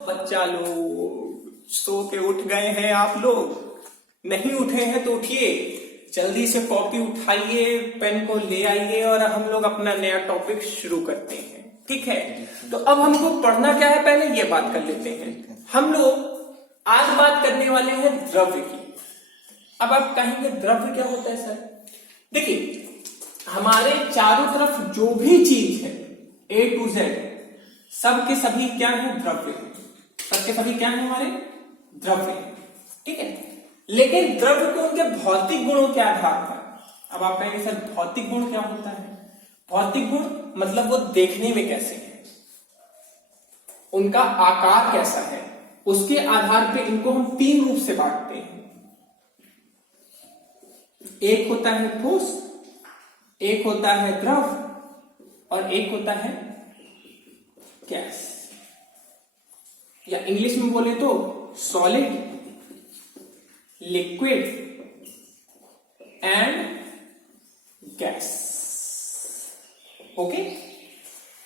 बच्चा लोग सो के उठ गए हैं आप लोग? नहीं उठे हैं तो उठिए, जल्दी से कॉपी उठाइए, पेन को ले आइए और हम लोग अपना नया टॉपिक शुरू करते हैं। ठीक है, तो अब हमको पढ़ना क्या है, पहले ये बात कर लेते हैं। हम लोग आज बात करने वाले हैं द्रव्य की। अब आप कहेंगे द्रव्य क्या होता है सर? देखिए, हमारे चारों तरफ जो भी चीज है A to Z, सब के सभी क्या है? द्रव्य है। सबके सभी क्या है? हमारे द्रव्य है। ठीक है, लेकिन द्रव्य को उनके भौतिक गुणों के आधार पर। अब आप कहेंगे सर भौतिक गुण क्या होता है? भौतिक गुण मतलब वो देखने में कैसे है, उनका आकार कैसा है, उसके आधार पे इनको हम तीन रूप से बांटते हैं। एक होता है ठोस, एक होता है द्रव और एक होता है गैस, या इंग्लिश में बोले तो solid, liquid and gas. Okay,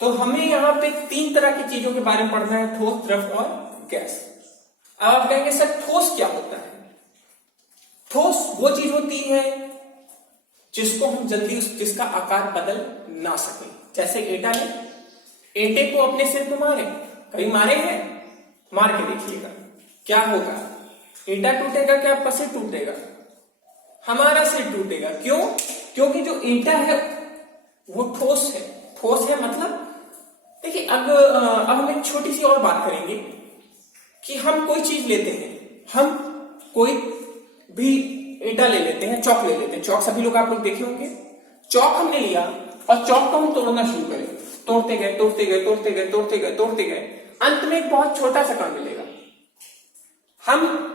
तो हमें यहां पे तीन तरह की चीजों के बारे में पढ़ना है, ठोस, द्रव और गैस। अब आप कहेंगे सर ठोस क्या होता है? ठोस वो चीज होती है जिसको हम जल्दी जिसका आकार बदल ना सके। जैसे ईंटा है, ईंटे को अपने सिर पे मारे, कभी मारे हैं? मार के देखिएगा क्या होगा, ईंटा टूटेगा क्या? आपका सिर टूटेगा, हमारा सिर टूटेगा। क्यों? क्योंकि जो ईंटा है वो ठोस है। ठोस है मतलब, देखिए अब हम एक छोटी सी और बात करेंगे कि हम कोई चीज लेते हैं, हम कोई भी ईंटा ले लेते हैं, चौक ले लेते हैं। चौक सभी लोग आप लोग देखे होंगे। चौक हमने लिया और चौक को हम तोड़ना शुरू करें, तोड़ते गए तोड़ते गए तोड़ते गए तोड़ते गए तोड़ते गए, अंत में एक बहुत छोटा सा कण मिलेगा। हम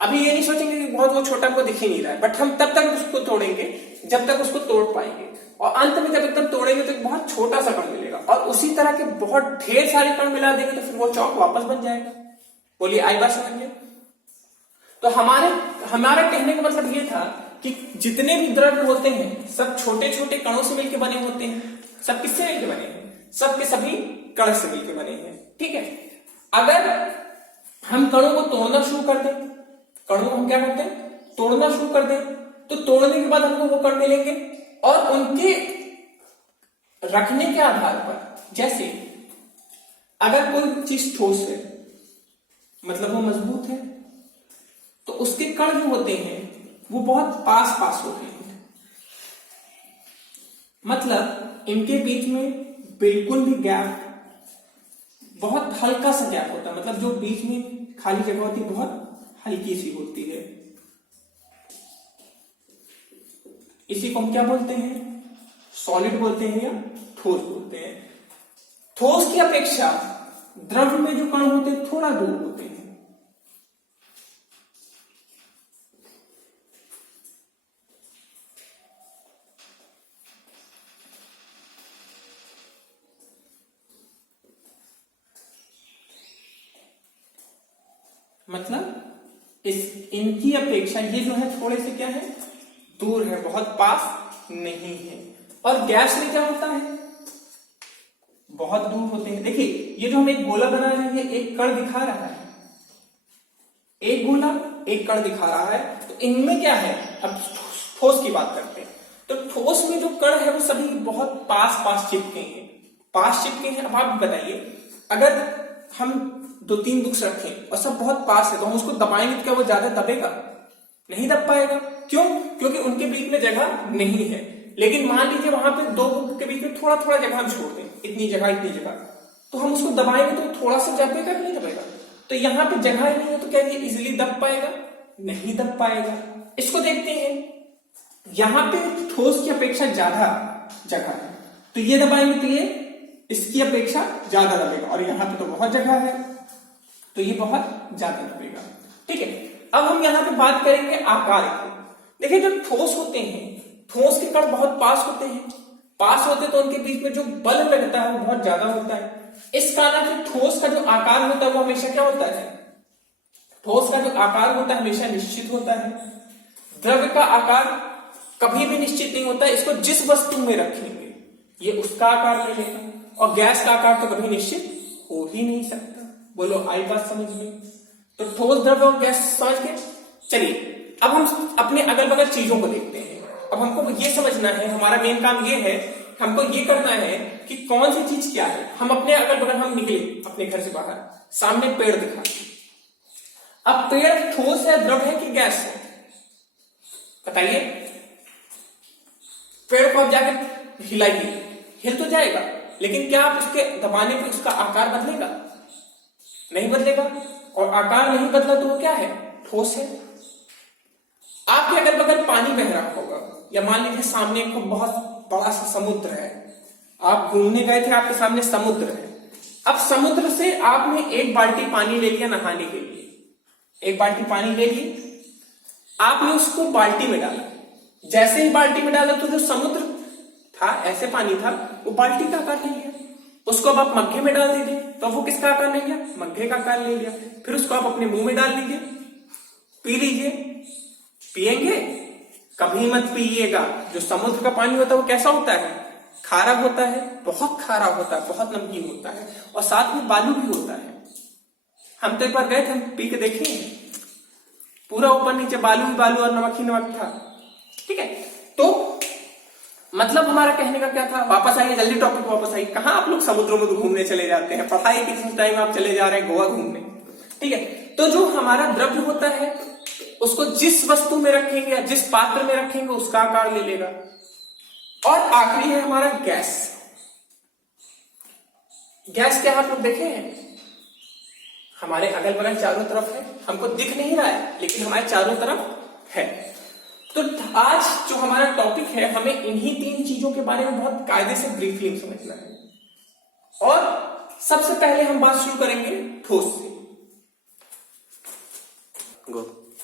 अभी ये नहीं सोचेंगे कि बहुत वो छोटा को दिख ही नहीं रहा है, बट हम तब तक उसको तोड़ेंगे जब तक उसको तोड़ पाएंगे, और अंत में जब एकदम तोड़ेंगे तो एक बहुत छोटा सा कण मिलेगा, और उसी तरह के बहुत ढेर सारे कण मिला देंगे तो फिर वो चौक वापस बन जाएगा। बोलिए, आई बात समझ में? तो हमारा कहने का मतलब ये था कि जितने भी द्रव्य होते हैं सब छोटे छोटे कणों से मिलकर बने होते हैं। सब किससे मिलकर बने हैं? सब के सभी कण से मिलकर बने हैं। ठीक है, अगर हम कणों को तोड़ना शुरू कर दें, कणों को हम क्या करते हैं? तोड़ना शुरू कर दें, तो तोड़ने के बाद हमको वो कण मिलेंगे, और उनके रखने के आधार पर, जैसे अगर कोई चीज ठोस है मतलब वो मजबूत है, तो उसके कण जो होते हैं वो बहुत पास पास होते हैं, मतलब इनके बीच में बिल्कुल भी गैप, बहुत हल्का सा गैप होता है, मतलब जो बीच में खाली जगह होती है बहुत हल्की सी होती है। इसी को हम क्या बोलते हैं? सॉलिड बोलते हैं या ठोस बोलते हैं। ठोस की अपेक्षा द्रव्य में जो कण होते हैं थोड़ा दूर होते हैं। मतलब इनकी अपेक्षा ये जो है थोड़े से क्या है? दूर है, बहुत पास नहीं है। और गैस में क्या होता है? बहुत दूर होते हैं। देखिए, ये जो हम एक गोला बना रहे हैं, एक कण दिखा रहा है, एक गोला एक कण दिखा रहा है, तो इनमें क्या है? अब ठोस की बात करते हैं, तो ठोस में जो कण है वो सभी बहुत पास पास चिपके हैं, पास चिपके हैं। अब आप बताइए, अगर हम दो तीन बुक्स रखें और सब बहुत पास है, तो हम उसको दबाएंगे तो क्या वो ज्यादा दबेगा? नहीं दब पाएगा। क्यों? क्योंकि उनके बीच में जगह नहीं है। लेकिन मान लीजिए वहां पे दो बुक के बीच में थोड़ा थोड़ा जगह हम छोड़ दें, इतनी जगह, तो हम उसको दबाएंगे तो थोड़ा सा दबेगा कि नहीं दबेगा? तो यहाँ पे जगह ही नहीं है, तो क्या ये इजिली दब पाएगा? नहीं दब पाएगा। इसको देखते हैं, यहाँ पे ठोस की अपेक्षा ज्यादा जगह है, तो ये दबाएंगे तो ये इसकी अपेक्षा ज्यादा दबेगा, और यहाँ पे तो बहुत जगह है तो ये बहुत ज्यादा दबेगा। ठीक है, अब हम यहाँ पे बात करेंगे आकार की। देखिए, जो ठोस होते हैं, ठोस के कण बहुत पास होते हैं, पास होते तो उनके बीच में जो बल लगता है वो बहुत ज्यादा होता है। इस कारण से ठोस का जो आकार होता है वो हमेशा क्या होता है? ठोस का जो आकार होता है हमेशा निश्चित होता है। द्रव्य का आकार कभी भी निश्चित नहीं होता, इसको जिस वस्तु में रखेंगे ये उसका आकार ले लेगा, और गैस का आकार तो कभी निश्चित हो ही नहीं सकता। बोलो आई बात समझ में? तो ठोस द्रव्य और गैस समझ के चलिए अब हम अपने अगल बगल चीजों को देखते हैं। अब हमको ये समझना है, हमारा मेन काम ये है, हमको ये करना है कि कौन सी चीज क्या है। हम अपने अगल बगल हम निकले अपने घर से बाहर, सामने पेड़ दिखा, अब पेड़ ठोस है, द्रव है कि गैस है? बताइए। पेड़ को आप जाकर हिलाइए, हिल तो जाएगा, लेकिन क्या आप उसके दबाने पे उसका आकार बदलेगा? नहीं बदलेगा। और आकार नहीं बदला तो वो क्या है? ठोस है। आपके अगल बगल पानी बह रहा होगा, या मान लीजिए सामने एक बहुत बड़ा सा समुद्र है, आप घूमने गए थे, आपके सामने समुद्र है। अब समुद्र से आपने एक बाल्टी पानी ले लिया नहाने के लिए, एक बाल्टी पानी ले ली, आपने उसको बाल्टी में डाला। जैसे ही बाल्टी में डाला तो जो समुद्र था, ऐसे पानी था, वो बाल्टी का आकार ले लिया। उसको अब आप मग्घे में डाल दीजिए तो वो किसका आकार ले लिया? मग्घे का आकार ले लिया। फिर उसको आप अपने मुंह में डाल लीजिए, पी लीजिए। पिएंगे? कभी मत पिएगा। जो समुद्र का पानी होता है वो कैसा होता है? खारा होता है, बहुत खारा होता है, बहुत नमकीन होता है, और साथ में बालू भी होता है। हम तो एक बार गए थे, हम पी के देखे, पूरा ऊपर नीचे बालू ही बालू और नमक ही नमक था। ठीक है, तो मतलब हमारा कहने का क्या था? वापस आइए, जल्दी टॉपिक वापस आइए। कहां आप लोग समुद्रों में घूमने चले जाते हैं? पढ़ाई के टाइम आप चले जा रहे हैं गोवा घूमने। ठीक है, तो जो हमारा द्रव्य होता है उसको जिस वस्तु में रखेंगे या जिस पात्र में रखेंगे उसका आकार ले लेगा। और आखिरी है हमारा गैस। गैस क्या आप लोग देखे हैं? हमारे अगल बगल चारों तरफ है, हमको दिख नहीं रहा है लेकिन हमारे चारों तरफ है। तो आज जो हमारा टॉपिक है, हमें इन्हीं तीन चीजों के बारे में बहुत कायदे से ब्रीफली समझना है। और सबसे पहले हम बात शुरू करेंगे ठोस से।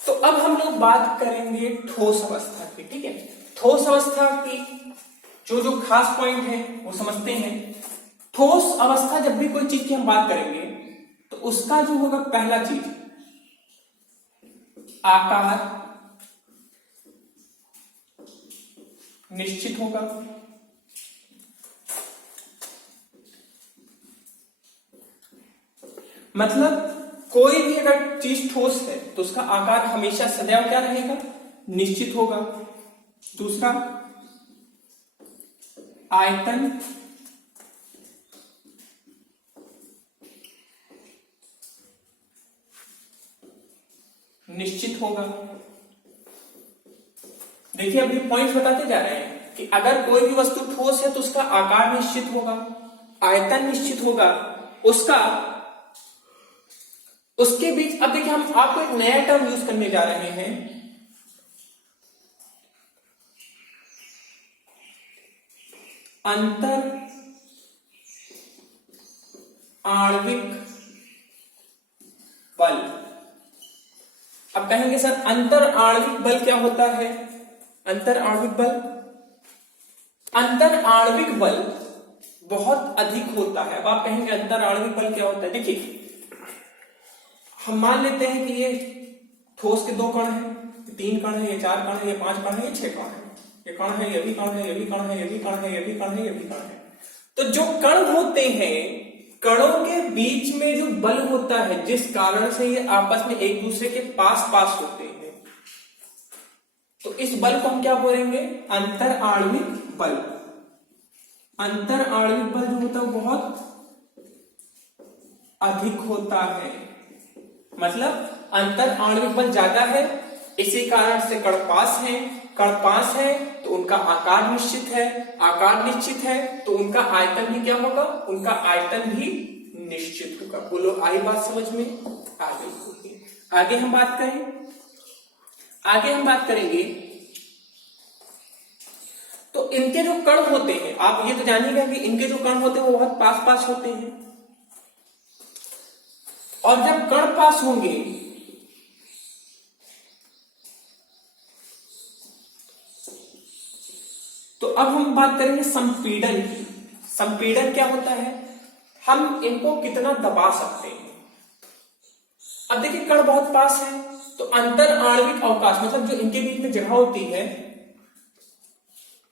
तो अब हम लोग बात करेंगे ठोस अवस्था की। ठीक है, ठोस अवस्था की जो जो खास पॉइंट है वो समझते हैं। ठोस अवस्था, जब भी कोई चीज की हम बात करेंगे तो उसका जो होगा पहला चीज, आकार निश्चित होगा। मतलब कोई भी अगर चीज ठोस है तो उसका आकार हमेशा सदैव क्या रहेगा? निश्चित होगा। दूसरा, आयतन निश्चित होगा। देखिए अभी पॉइंट्स बताते जा रहे हैं कि अगर कोई भी वस्तु ठोस है तो उसका आकार निश्चित होगा, आयतन निश्चित होगा, उसके बीच। अब देखिए हम आपको एक नया टर्म यूज करने जा रहे हैं, अंतर आणविक बल। अब कहेंगे सर अंतर आणविक बल क्या होता है? अंतर आणविक बल, अंतर आणविक बल बहुत अधिक होता है। अब आप कहेंगे अंतर आणविक बल क्या होता है? देखिए हम मान लेते हैं कि ये ठोस के 2 कण हैं, 3 कण है, ये 4 कण है, ये 5 कण है, ये 6 कण है, ये कण है, ये भी कण है, ये भी कण है, ये भी कण है, ये भी कण है, ये भी कण है। तो जो कण होते हैं, कणों के बीच में जो बल होता है, जिस कारण से ये आपस में एक दूसरे के पास पास होते हैं, तो इस बल को हम क्या बोलेंगे? अंतर आणविक बल। अंतर आणविक बल जो होता है बहुत अधिक होता है, मतलब अंतर आणविक बल ज्यादा है, इसी कारण से कण पास है, कण पास है तो उनका आकार निश्चित है, आकार निश्चित है तो उनका आयतन भी क्या होगा? उनका आयतन भी निश्चित होगा। बोलो आई बात समझ में आ गई होगी। आगे हम बात करेंगे तो इनके जो कण होते हैं, आप ये तो जानिएगा कि इनके जो कण होते हैं वो बहुत पास पास होते हैं, और जब कण पास होंगे तो अब हम बात करेंगे संपीड़न की। संपीड़न क्या होता है? हम इनको कितना दबा सकते हैं। अब देखिए कण बहुत पास है तो अंतर आणविक अवकाश, मतलब जो इनके बीच में जगह होती है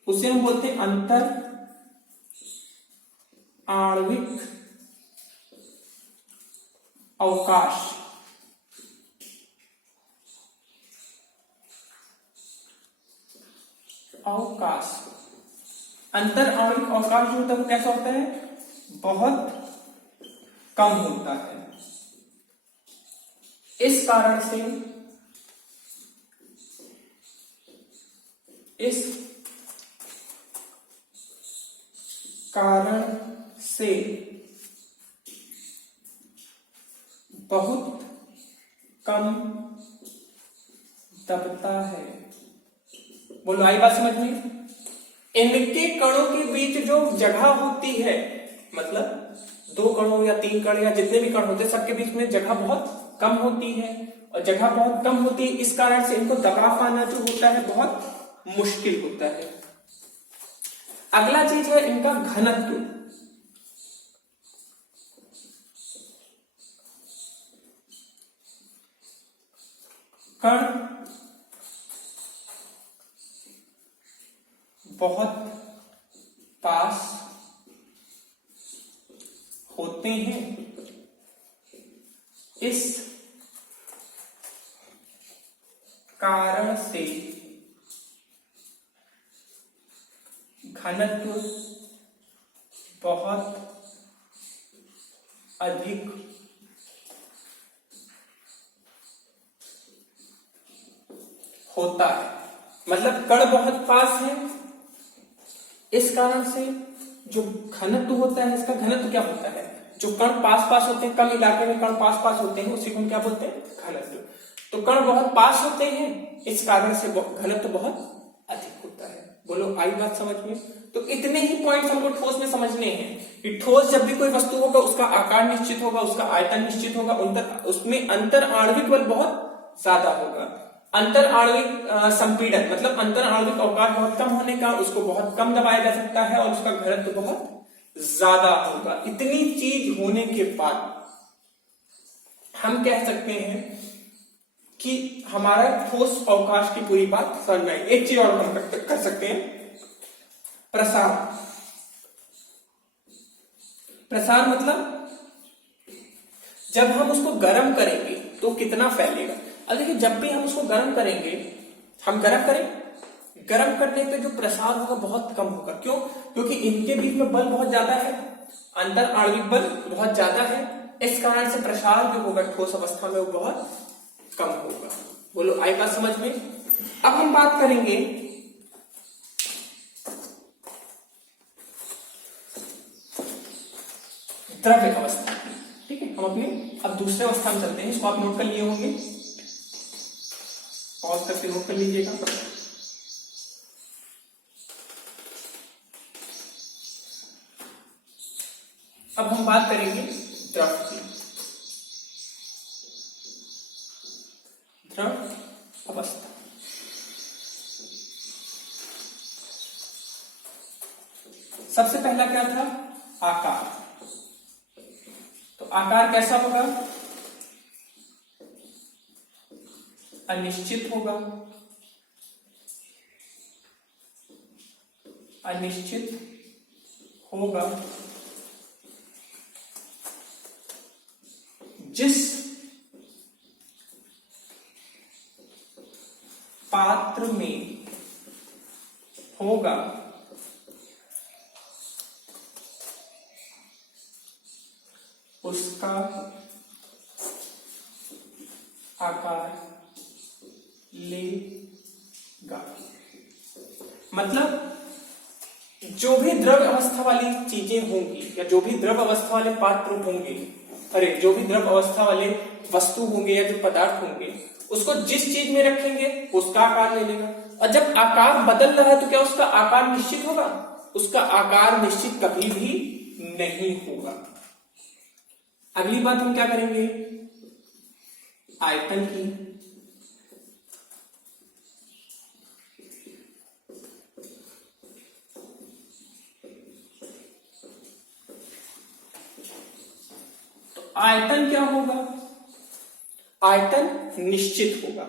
उसे हम बोलते हैं अंतर आणविक अवकाश, अवकाश, अंतर आणविक अवकाश जो होता है वो कैसा होता है, बहुत कम होता है। इस कारण से बहुत कम दबता है। बोलो आई बात समझ में? इनके कणों के बीच जो जगह होती है, मतलब 2 कणों या 3 कण या जितने भी कण होते हैं सबके बीच में जगह बहुत कम होती है, और जगह बहुत कम होती है इस कारण से इनको दबा पाना जो होता है बहुत मुश्किल होता है। अगला चीज है इनका घनत्व। कण बहुत पास होते हैं, इस कारण से घनत्व बहुत अधिक होता है। मतलब कण बहुत पास है, इस कारण से जो घनत्व होता है, इसका घनत्व क्या होता है, जो कण पास पास होते हैं, कम इलाके में कण पास पास होते हैं, उसी को हम क्या बोलते हैं, घनत्व। तो कण बहुत पास होते हैं, इस कारण से घनत्व बहुत अधिक होता है। बोलो आई बात समझ में? तो इतने ही पॉइंट्स हमको ठोस में समझने हैं कि ठोस जब भी कोई वस्तु होगा उसका आकार निश्चित होगा, उसका आयतन निश्चित होगा, उसमें अंतर आणविक बल बहुत ज्यादा होगा। अंतर आणविक संपीड़न मतलब अंतर आणविक अवकाश बहुत कम होने का, उसको बहुत कम दबाया जा सकता है और उसका घनत्व बहुत ज्यादा होगा। इतनी चीज होने के बाद हम कह सकते हैं कि हमारा ठोस अवकाश की पूरी बात समझ में आई। एक चीज और हम कर सकते हैं, प्रसार। प्रसार मतलब जब हम उसको गर्म करेंगे तो कितना फैलेगा। अब देखिए जब भी हम उसको गर्म करेंगे, हम गर्म करें, गर्म करने पे जो प्रसार होगा बहुत कम होगा। क्यों? क्योंकि इनके बीच में बल बहुत ज्यादा है, अंतर आणविक बल बहुत ज्यादा है, इस कारण से प्रसार जो होगा ठोस अवस्था में वो बहुत कम होगा। बोलो आई बात समझ में? अब हम बात करेंगे द्रव्य अवस्था। ठीक है, हम अपने अब दूसरे अवस्था में चलते हैं। इसको आप नोट कर लिए होंगे, पॉज करके नोट कर लीजिएगा। अब हम बात करेंगे द्रव की। द्रव अवस्था सबसे पहला क्या था? आकार। तो आकार कैसा होगा? अनिश्चित होगा, अनिश्चित होगा। जिस पात्र में होगा उसका आकार लेगा। मतलब जो भी द्रव अवस्था वाली चीजें होंगी या जो भी द्रव अवस्था वाले पात्र होंगे, अरे जो भी द्रव अवस्था वाले वस्तु होंगे या जो पदार्थ होंगे, उसको जिस चीज में रखेंगे उसका आकार ले लेगा। और जब आकार बदल रहा है तो क्या उसका आकार निश्चित होगा? उसका आकार निश्चित कभी भी नहीं होगा। अगली बात हम क्या करेंगे? आयतन की। तो आयतन क्या होगा? आयतन निश्चित होगा।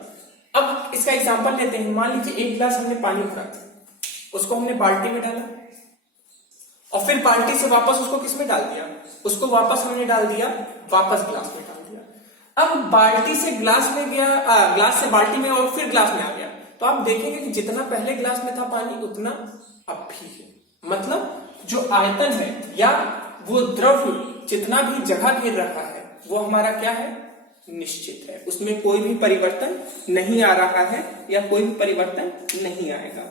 अब इसका एग्जांपल लेते हैं। मान लीजिए एक गिलास हमने पानी भरा, उसको हमने बाल्टी में डाला और फिर बाल्टी से वापस उसको किस में डाल दिया? उसको वापस हमने डाल दिया, वापस गिलास में डाल दिया। अब बाल्टी से ग्लास में गया, ग्लास से बाल्टी में और फिर ग्लास में आ गया, तो आप देखेंगे कि जितना पहले ग्लास में था पानी उतना अब भी है। मतलब जो आयतन है या वो द्रव जितना भी जगह घेर रहा है वो हमारा क्या है, निश्चित है, उसमें कोई भी परिवर्तन नहीं आ रहा है या कोई भी परिवर्तन नहीं आएगा।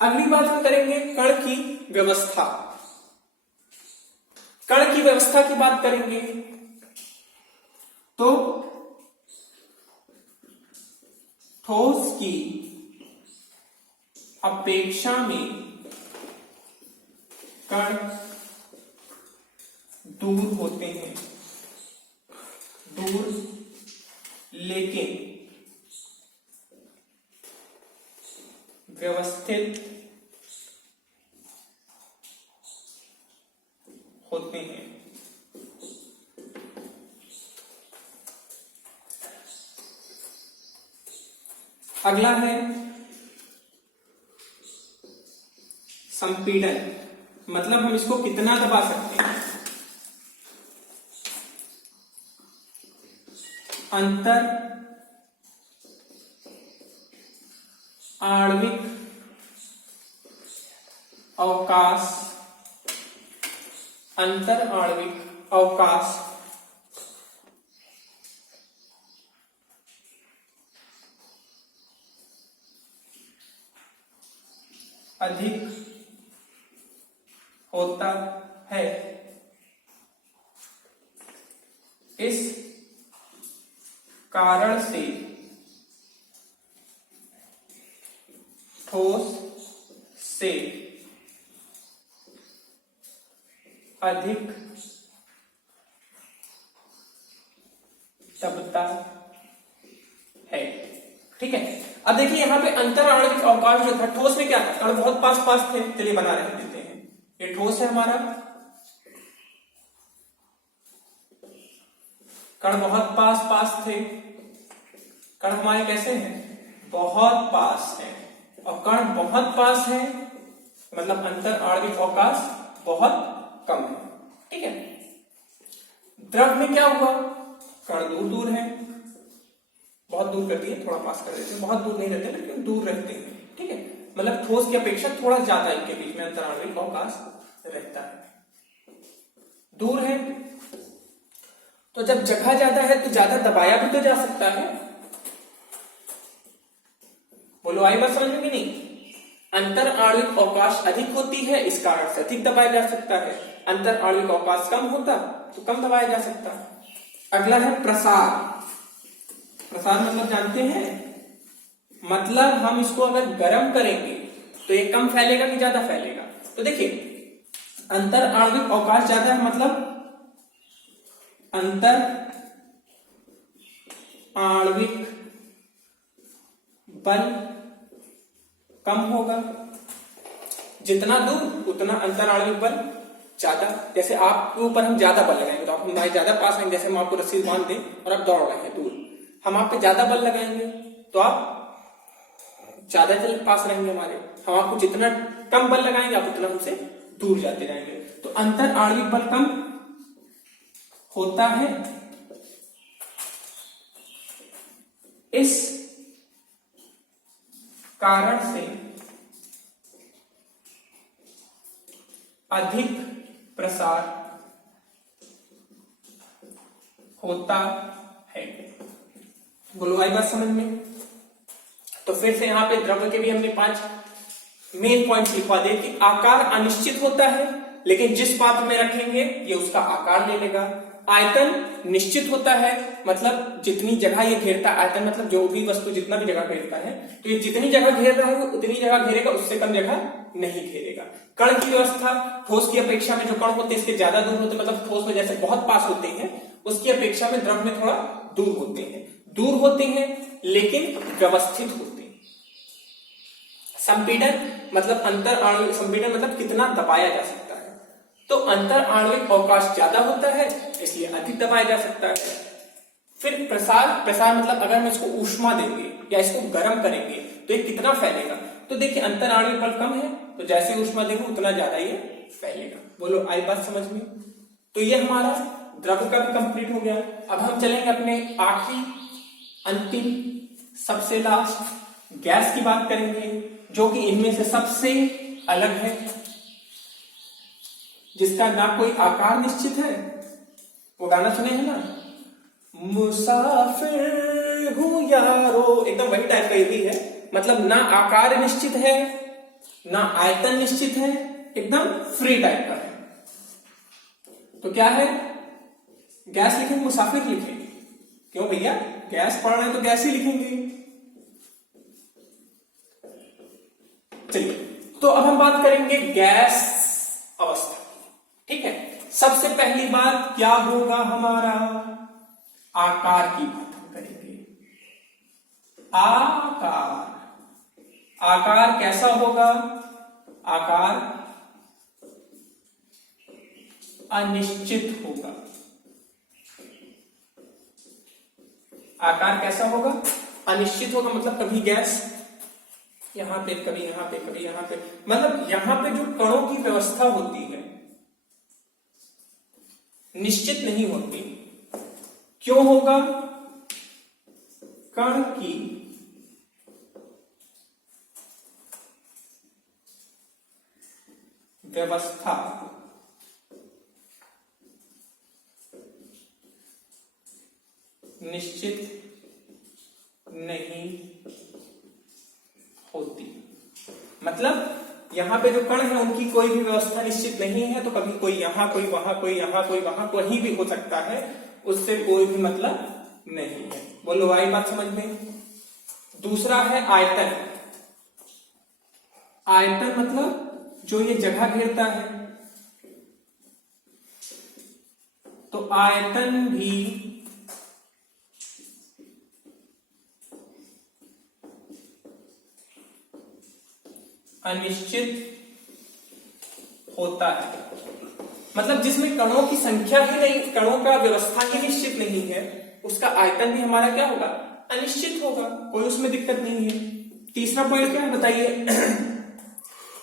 अगली बात हम करेंगे कण की व्यवस्था। कण की व्यवस्था की बात करेंगे तो ठोस की अपेक्षा में कण दूर होते हैं, दूर लेकिन व्यवस्थित होते हैं। अगला है संपीड़न, मतलब हम इसको कितना दबा सकते हैं। अंतर आणविक अवकाश, अंतर आणविक अवकाश अधिक होता है। इस कारण से ठोस से अधिक दबता है। ठीक है, अब देखिए यहां पे अंतर आणविक अवकाश जो था, ठोस में क्या था, कण बहुत पास पास थे, चलिए बना रहे देते हैं। ये ठोस है हमारा, कण बहुत पास पास थे, कण हमारे कैसे हैं, बहुत पास हैं, और कण बहुत पास है मतलब अंतर आणविक अवकाश बहुत कम है। ठीक है, द्रव में क्या हुआ, कण दूर दूर है, बहुत दूर कर दिए, थोड़ा पास कर देते हैं, बहुत दूर नहीं रहते लेकिन दूर रहते हैं। ठीक है, मतलब ठोस की अपेक्षा थोड़ा ज्यादा इनके बीच में अंतर आणविक अवकाश रहता है, दूर है। तो जब जगह ज्यादा है तो ज्यादा दबाया भी तो जा सकता है। बोलो आई बात समझ में कि नहीं, अंतर आणविक अवकाश अधिक होती है, इस कारण से अधिक दबाया जा सकता है। अंतर आणविक अवकाश कम होता तो कम दबाया जा सकता। अगला है प्रसार। प्रसार मतलब जानते हैं, मतलब हम इसको अगर गर्म करेंगे तो ये कम फैलेगा कि ज्यादा फैलेगा। तो देखिए अंतर आणविक अवकाश ज्यादा है, मतलब अंतर आणविक बल कम होगा, जितना दूर उतना अंतर आणविक बल ज्यादा। जैसे आपके ऊपर हम ज्यादा बल लगाएंगे तो आप हमारे ज्यादा पास आएंगे, जैसे हम आपको रस्सी बांध दें और आप दौड़ रहे हैं दूर, हम आप पे ज्यादा बल लगाएंगे तो आप ज्यादा जल्द पास रहेंगे हमारे। हम आपको जितना कम बल लगाएंगे आप उतना हमसे दूर जाते रहेंगे। तो अंतर आणविक बल कम होता है, इस कारण से अधिक प्रसार होता है। बोलो आई बात समझ में। तो फिर से यहां पे द्रव्य के भी हमने 5 मेन पॉइंट्स लिखवा दिए कि आकार अनिश्चित होता है, लेकिन जिस पात्र में रखेंगे ये उसका आकार ले लेगा। आयतन निश्चित होता है, मतलब जितनी जगह ये घेरता है, आयतन मतलब जो भी वस्तु जितना भी जगह घेरता है, तो ये जितनी जगह घेर रहा है वो उतनी जगह घेरेगा, उससे कम जगह नहीं घेरेगा। कण की व्यवस्था, ठोस की अपेक्षा में जो कण होते हैं इसके ज्यादा दूर होते हैं, मतलब ठोस में जैसे बहुत पास होते हैं उसकी अपेक्षा में द्रव में थोड़ा दूर होते हैं, दूर होते हैं लेकिन व्यवस्थित होते हैं। संपीड़न मतलब अंतर आणविक संपीड़न मतलब कितना दबाया जा सकता है। तो अंतर आणविक अवकाश ज्यादा होता है, इसलिए अधिक दबाया जा सकता है। फिर प्रसार मतलब अगर हम इसको ऊष्मा देंगे या इसको गर्म करेंगे तो ये कितना फैलेगा। तो देखिए अंतर आणविक बल कम है, तो जैसे ऊष्मा देंगे उतना ज्यादा ये फैलेगा। बोलो आई बात समझ में। तो ये हमारा द्रव का भी कंप्लीट हो गया। अब हम चलेंगे अपने आखिरी अंतिम सबसे लास्ट गैस की बात करेंगे, जो कि इनमें से सबसे अलग है, जिसका ना कोई आकार निश्चित है। वो गाना सुने हैं ना, मुसाफिर हूं यारो, एकदम वही टाइप का ये भी है। मतलब ना आकार निश्चित है ना आयतन निश्चित है, एकदम फ्री टाइप का है। तो क्या है, गैस लिखेंगे मुसाफिर लिखेंगे? क्यों भैया, गैस पढ़ रहे हैं तो गैस ही लिखेंगे। चलिए, तो अब हम बात करेंगे गैस अवस्था। ठीक है, सबसे पहली बात क्या होगा, हमारा आकार की बात हम करेंगे। आकार कैसा होगा, आकार अनिश्चित होगा। आकार कैसा होगा, अनिश्चित होगा। मतलब कभी गैस यहां पे, कभी यहां पे, कभी यहां पे, मतलब यहां पे जो कणों की व्यवस्था होती है निश्चित नहीं होती। क्यों होगा, कण की व्यवस्था निश्चित नहीं होती। मतलब यहां पे जो कण है उनकी कोई भी व्यवस्था निश्चित नहीं है, तो कभी कोई यहां, कोई वहां, कोई यहां, कोई वहां, कहीं भी हो सकता है, उससे कोई भी मतलब नहीं है। बोलो आई बात समझ में। दूसरा है आयतन। आयतन मतलब जो ये जगह घेरता है, तो आयतन भी अनिश्चित होता है। मतलब जिसमें कणों की संख्या ही नहीं, कणों का व्यवस्था ही निश्चित नहीं है, उसका आयतन भी हमारा क्या होगा, अनिश्चित होगा। कोई उसमें दिक्कत नहीं है। तीसरा पॉइंट क्या है बताइए।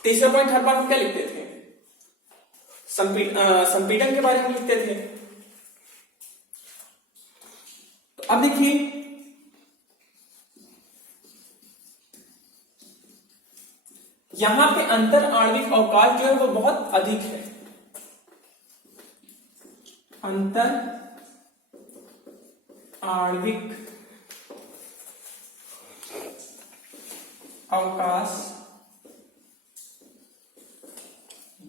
तीसरा पॉइंट हर बार हम क्या लिखते थे, संपीड़न के बारे में लिखते थे। तो अब देखिए, यहां पे अंतर आणविक अवकाश जो है वो बहुत अधिक है। अंतर आणविक अवकाश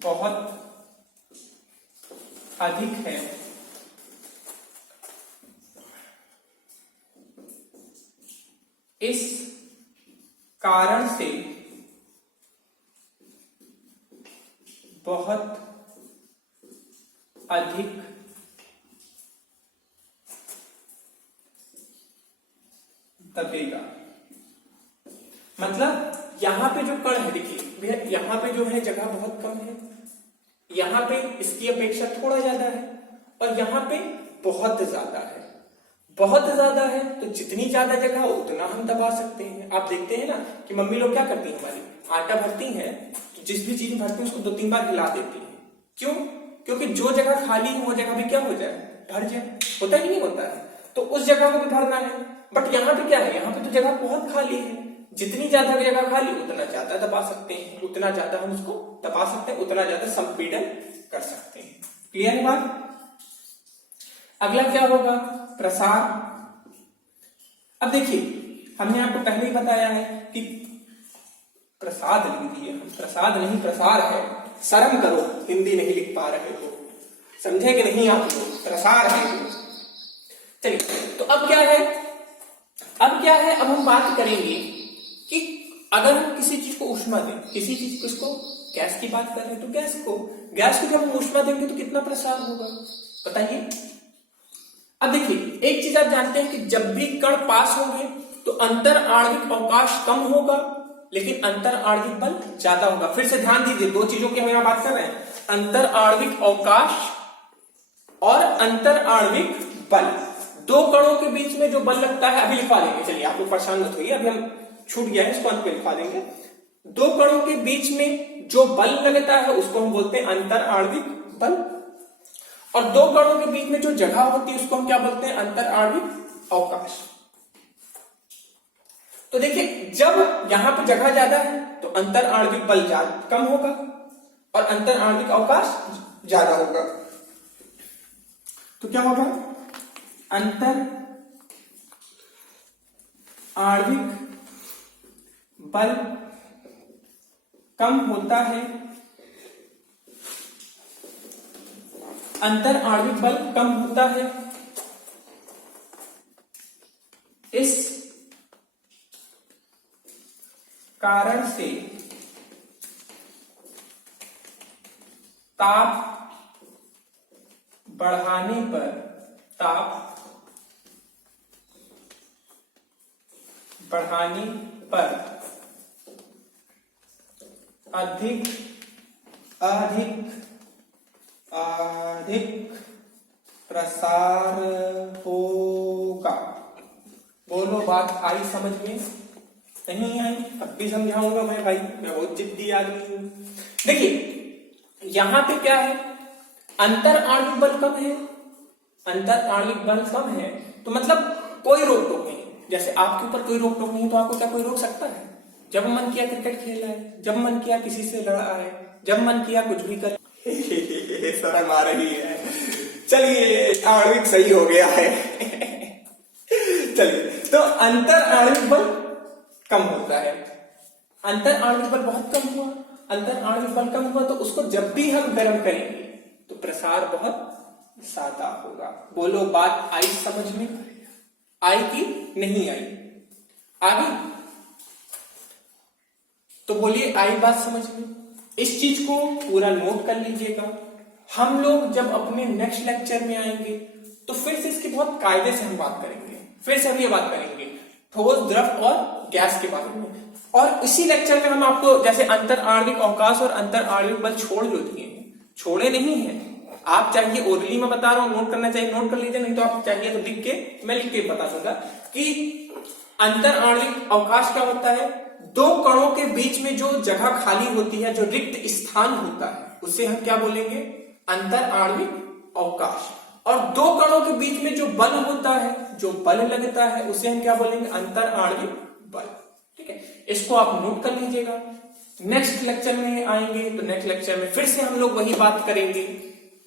बहुत अधिक है। इस कारण से बहुत अधिक दबेगा। मतलब यहां पे जो कण है, देखिए यहां पे जो है जगह बहुत कम है, यहां पे इसकी अपेक्षा थोड़ा ज्यादा है, और यहां पे बहुत ज्यादा है। बहुत ज्यादा है तो जितनी ज्यादा जगह उतना हम दबा सकते हैं। आप देखते हैं ना कि मम्मी लोग क्या करती हैं, हमारी आटा भरती हैं तो जिस भी चीज भरती है उसको 2-3 बार हिला देती है। क्यों? क्योंकि जो जगह खाली है वो जगह भी क्या हो जाए, भर जाए। होता ही नहीं होता है, तो उस जगह को भी भरना है। बट यहाँ पे क्या है, यहाँ पे तो जगह बहुत खाली है। जितनी ज्यादा जगह खाली उतना ज्यादा दबा सकते हैं, उतना ज्यादा हम उसको दबा सकते हैं, उतना ज्यादा संपीड़न कर सकते हैं। क्लियर है बात। अगला क्या होगा, प्रसार। अब देखिए हमने आपको पहले ही बताया है कि प्रसाद लिख दिए, प्रसाद नहीं प्रसार है। शर्म करो, हिंदी नहीं लिख पा रहे हो, समझे कि नहीं आप लोग, प्रसार है। चलिए, तो अब क्या है, अब हम बात करेंगे कि अगर हम किसी चीज को ऊष्मा दें, किसी चीज को, इसको गैस की बात कर रहे हैं, तो गैस को जब हम ऊष्मा देंगे तो कितना प्रसार होगा बताइए। अब देखिए एक चीज आप जानते हैं कि जब भी कण पास होंगे तो अंतर आणविक अवकाश कम होगा, लेकिन अंतर आणविक बल ज्यादा होगा। फिर से ध्यान दीजिए, दो चीजों की हम यहां बात कर रहे हैं, अंतर आणविक अवकाश और अंतर आणविक बल। दो कणों के बीच में जो बल लगता है, अभी लिखवा देंगे, चलिए आप लोग परेशान मत होइए, अभी हम छूट गया है, इसको अंत में लिखवा देंगे। दो कणों के बीच में जो बल लगता है उसको हम बोलते हैं अंतर आणविक बल, और दो कणों के बीच में जो जगह होती है उसको हम क्या बोलते हैं, अंतर आणविक अवकाश। तो देखिए, जब यहां पर जगह ज्यादा है तो अंतर आणविक बल कम होगा और अंतर आणविक अवकाश ज्यादा होगा। तो क्या होगा, अंतर आणविक बल कम होता है, अंतर आणविक बल कम होता है, इस कारण से ताप बढ़ाने पर अधिक प्रसार होगा। बोलो, बात आई समझ में? नहीं आई? अब भी समझाऊंगा मैं भाई, मैं बहुत जिद्दी आदमी हूं। देखिए, यहां पे क्या है, अंतर आणविक बल कम है, अंतर आणविक बल कम है, तो मतलब कोई रोक टोक नहीं। जैसे आपके ऊपर कोई रोक टोक नहीं तो आपको क्या कोई रोक सकता है? जब मन किया क्रिकेट खेला है, जब मन किया किसी से लड़ा है, जब मन किया कुछ भी कर शर्म आ रही है। चलिए, आणविक सही हो गया है। चलिए, तो अंतर आणविक बल कम होता है, अंतर आणविक बल बहुत कम हुआ, अंतर आणविक बल कम हुआ तो उसको जब भी हम गर्म करेंगे तो प्रसार बहुत ज्यादा होगा। बोलो, बात आई समझ में? आई कि नहीं आई? आ गई? तो बोलिए, आई बात समझ में? इस चीज को पूरा नोट कर लीजिएगा। हम लोग जब अपने नेक्स्ट लेक्चर में आएंगे तो फिर से इसकी बहुत कायदे से हम बात करेंगे, फिर से हम ये बात करेंगे ठोस, द्रव और गैस के बारे में। और इसी लेक्चर में हम आपको जैसे अंतर आणविक अवकाश और अंतर आणविक बल छोड़ जो दिए, छोड़े नहीं है। आप चाहिए ओरली में बता रहा हूं, नोट करना चाहिए नोट कर लीजिए, नहीं तो आप चाहिए तो लिख के, मैं लिख के बता दूंगा कि अंतर आणविक अवकाश क्या होता है। दो कणों के बीच में जो जगह खाली होती है, जो रिक्त स्थान होता है, उसे हम क्या बोलेंगे, अंतर आणविक अवकाश। और दो कणों के बीच में जो बल होता है, जो बल लगता है, उसे हम क्या बोलेंगे, अंतर आणविक बल। ठीक है, इसको आप नोट कर लीजिएगा। नेक्स्ट लेक्चर में आएंगे तो नेक्स्ट लेक्चर में फिर से हम लोग वही बात करेंगे,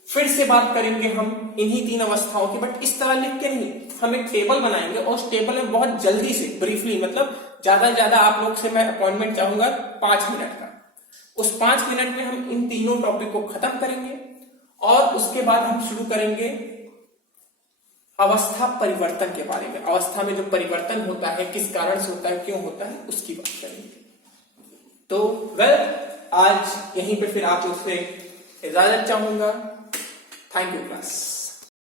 फिर से बात करेंगे हम इन्हीं तीन अवस्थाओं की, बट इस तरह लिख के नहीं, हम एक टेबल बनाएंगे और उस टेबल में बहुत जल्दी से ब्रीफली, मतलब ज्यादा से ज्यादा आप लोग से मैं अपॉइंटमेंट चाहूंगा 5 मिनट का। उस 5 मिनट में हम इन तीनों टॉपिक को खत्म करेंगे और उसके बाद हम शुरू करेंगे अवस्था परिवर्तन के बारे में। अवस्था में जो परिवर्तन होता है, किस कारण से होता है, क्यों होता है, उसकी बात करेंगे। तो आज यहीं पे फिर आप उससे इजाजत चाहूंगा। Thank you class.